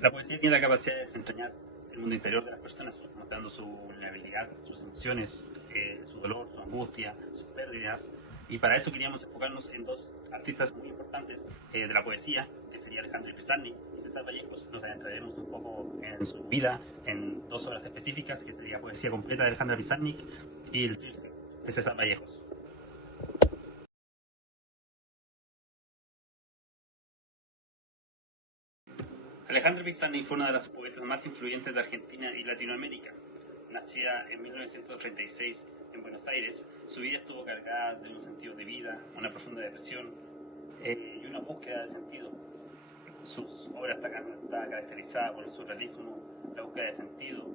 La poesía tiene la capacidad de desentrañar el mundo interior de las personas, mostrando su vulnerabilidad, sus emociones, su dolor, su angustia, sus pérdidas. Y para eso queríamos enfocarnos en dos artistas muy importantes de la poesía, que sería Alejandro Pizarnik y César Vallejos. Nos adentraremos un poco en su vida, en dos obras específicas, que sería Poesía completa de Alejandro Pizarnik y El Trilce de César Vallejos. Alejandra Pizarnik fue una de las poetas más influyentes de Argentina y Latinoamérica. Nacida en 1936 en Buenos Aires, su vida estuvo cargada de un sentido de vida, una profunda depresión y una búsqueda de sentido. Sus obras están caracterizadas por el surrealismo, la búsqueda de sentido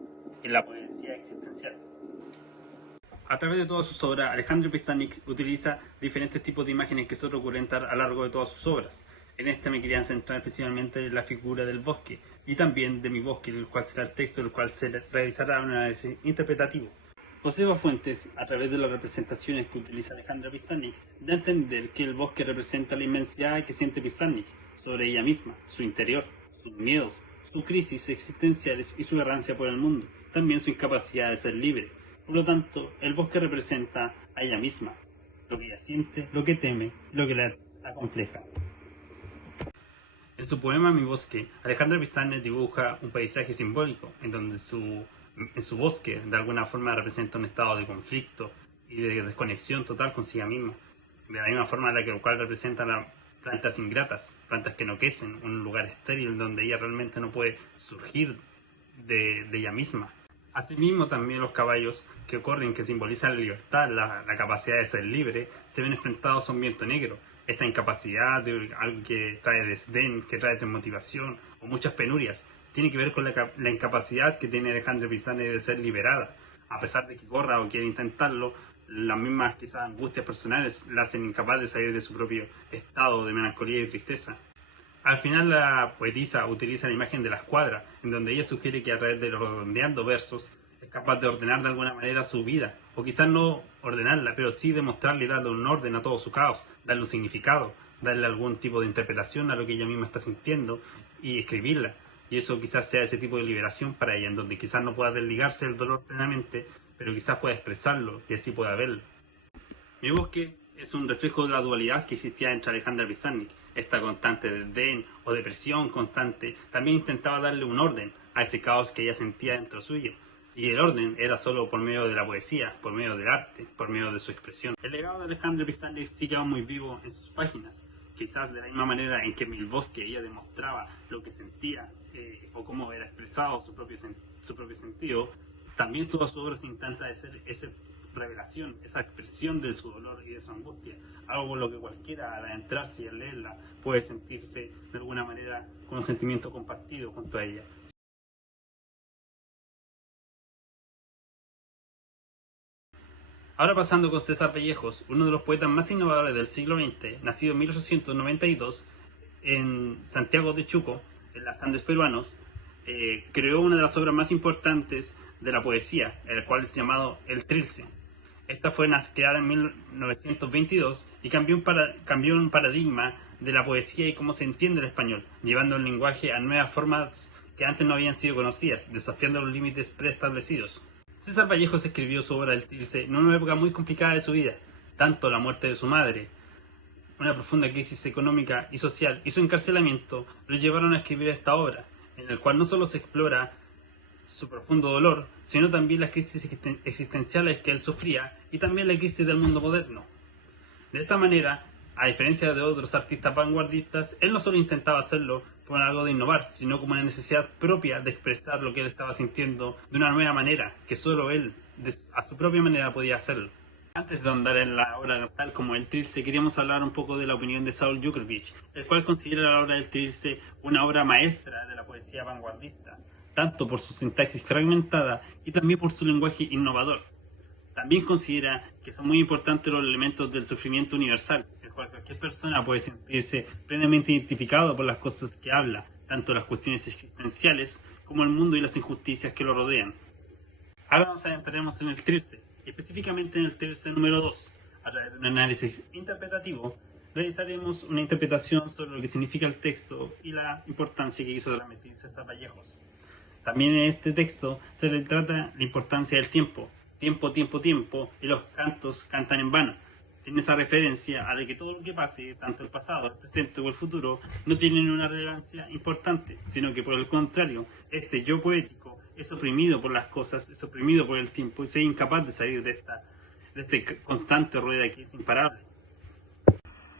y la poesía existencial. A través de todas sus obras, Alejandro Pizarnik utiliza diferentes tipos de imágenes que son recurrentes a lo largo de todas sus obras. En esta me quería centrar especialmente en la figura del bosque y también de mi bosque, el cual será el texto del cual se realizará un análisis interpretativo. Joseba Fuentes, a través de las representaciones que utiliza Alejandra Pizarnik, da a entender que el bosque representa la inmensidad que siente Pizarnik sobre ella misma, su interior, sus miedos, sus crisis existenciales y su errancia por el mundo, también su incapacidad de ser libre. Por lo tanto, el bosque representa a ella misma, lo que ella siente, lo que teme, lo que la acompleja. En su poema Mi bosque, Alejandra Pizarnik dibuja un paisaje simbólico en donde en su bosque de alguna forma representa un estado de conflicto y de desconexión total consigo misma. De la misma forma en la cual representa las plantas ingratas, plantas que no crecen, un lugar estéril donde ella realmente no puede surgir de ella misma. Asimismo, también los caballos que corren, que simbolizan la libertad, la capacidad de ser libre, se ven enfrentados a un viento negro. Esta incapacidad de algo que trae desdén, que trae desmotivación o muchas penurias, tiene que ver con la incapacidad que tiene Alejandra Pizarnik de ser liberada. A pesar de que corra o quiera intentarlo, las mismas quizás angustias personales la hacen incapaz de salir de su propio estado de melancolía y tristeza. Al final la poetisa utiliza la imagen de la escuadra, en donde ella sugiere que a través de los redondeando versos es capaz de ordenar de alguna manera su vida, o quizás no ordenarla, pero sí demostrarle y darle un orden a todo su caos, darle un significado, darle algún tipo de interpretación a lo que ella misma está sintiendo y escribirla. Y eso quizás sea ese tipo de liberación para ella, en donde quizás no pueda desligarse del dolor plenamente, pero quizás pueda expresarlo y así pueda verlo. Mi bosque es un reflejo de la dualidad que existía entre Alejandra Pizarnik. Esta constante desdén o depresión constante también intentaba darle un orden a ese caos que ella sentía dentro suyo. Y el orden era solo por medio de la poesía, por medio del arte, por medio de su expresión. El legado de Alejandra Pizarnik sigue aún muy vivo en sus páginas. Quizás de la misma manera en que en el bosque ella demostraba lo que sentía o cómo era expresado su propio sentido, también todas sus obras intentan hacer esa revelación, esa expresión de su dolor y de su angustia, algo por lo que cualquiera al adentrarse y al leerla puede sentirse de alguna manera con un sentimiento compartido junto a ella. Ahora pasando con César Vallejos, uno de los poetas más innovadores del siglo XX, nacido en 1892 en Santiago de Chuco, en los Andes peruanos, creó una de las obras más importantes de la poesía, el cual es llamado El Trilce. Esta fue creada en 1922 y cambió un paradigma de la poesía y cómo se entiende el español, llevando el lenguaje a nuevas formas que antes no habían sido conocidas, desafiando los límites preestablecidos. César Vallejos escribió su obra El Trilce en una época muy complicada de su vida, tanto la muerte de su madre, una profunda crisis económica y social y su encarcelamiento lo llevaron a escribir esta obra, en la cual no solo se explora su profundo dolor, sino también las crisis existenciales que él sufría y también la crisis del mundo moderno. De esta manera, a diferencia de otros artistas vanguardistas, él no solo intentaba hacerlo con algo de innovar, sino como una necesidad propia de expresar lo que él estaba sintiendo de una nueva manera, que solo él, a su propia manera, podía hacerlo. Antes de andar en la obra tal como El Trilce, queríamos hablar un poco de la opinión de Saul Jukovic, el cual considera la obra del Trilce una obra maestra de la poesía vanguardista, tanto por su sintaxis fragmentada y también por su lenguaje innovador. También considera que son muy importantes los elementos del sufrimiento universal, el cual cualquier persona puede sentirse plenamente identificado por las cosas que habla, tanto las cuestiones existenciales como el mundo y las injusticias que lo rodean. Ahora nos adentraremos en el Trilce, específicamente en el Trilce número 2, a través de un análisis interpretativo realizaremos una interpretación sobre lo que significa el texto y la importancia que quiso transmitir César Vallejos. También en este texto se retrata la importancia del tiempo. Tiempo, tiempo, tiempo, y los cantos cantan en vano. Tiene esa referencia a de que todo lo que pase, tanto el pasado, el presente o el futuro, no tienen una relevancia importante, sino que por el contrario, este yo poético es oprimido por las cosas, es oprimido por el tiempo y se es incapaz de salir de este constante rueda que es imparable.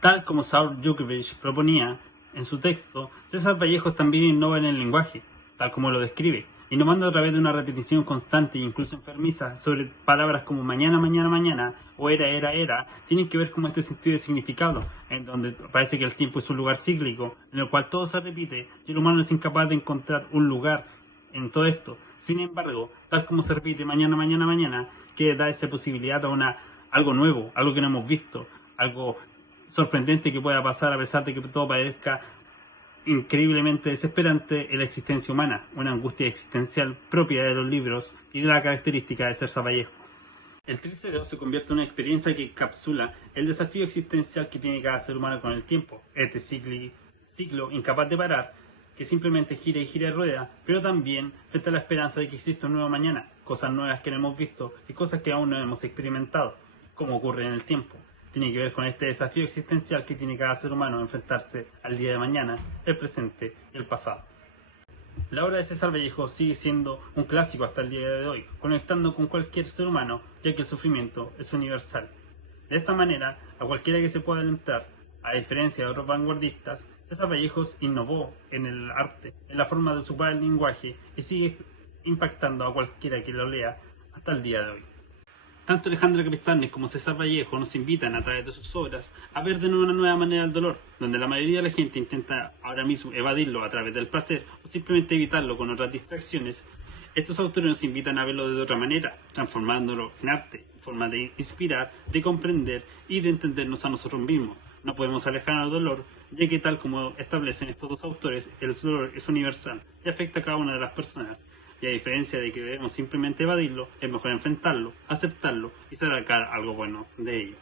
Tal como Saul Jukiewicz proponía en su texto, César Vallejos también innova en el lenguaje, tal como lo describe, innovando a través de una repetición constante e incluso enfermiza sobre palabras como mañana, mañana, mañana o era, tienen que ver con este sentido de significado, en donde parece que el tiempo es un lugar cíclico, en el cual todo se repite y el humano es incapaz de encontrar un lugar en todo esto. Sin embargo, tal como se repite mañana, mañana, mañana, que da esa posibilidad a algo nuevo, algo que no hemos visto, algo sorprendente que pueda pasar a pesar de que todo parezca increíblemente desesperante en la existencia humana, una angustia existencial propia de los libros y de la característica de César Vallejo. El tricedeo se convierte en una experiencia que encapsula el desafío existencial que tiene cada ser humano con el tiempo, este ciclo incapaz de parar, que simplemente gira y gira y rueda, pero también frente a la esperanza de que existe un nuevo mañana, cosas nuevas que no hemos visto y cosas que aún no hemos experimentado, como ocurre en el tiempo. Tiene que ver con este desafío existencial que tiene cada ser humano enfrentarse al día de mañana, el presente y el pasado. La obra de César Vallejo sigue siendo un clásico hasta el día de hoy, conectando con cualquier ser humano, ya que el sufrimiento es universal. De esta manera, a cualquiera que se pueda adentrar, a diferencia de otros vanguardistas, César Vallejos innovó en el arte, en la forma de ocupar el lenguaje y sigue impactando a cualquiera que lo lea hasta el día de hoy. Tanto Alejandra Pizarnik como César Vallejo nos invitan a través de sus obras a ver de nuevo una nueva manera del dolor, donde la mayoría de la gente intenta ahora mismo evadirlo a través del placer o simplemente evitarlo con otras distracciones. Estos autores nos invitan a verlo de otra manera, transformándolo en arte, forma de inspirar, de comprender y de entendernos a nosotros mismos. No podemos alejarnos del dolor, ya que tal como establecen estos dos autores, el dolor es universal y afecta a cada una de las personas. Y a diferencia de que debemos simplemente evadirlo, es mejor enfrentarlo, aceptarlo y sacar algo bueno de ello.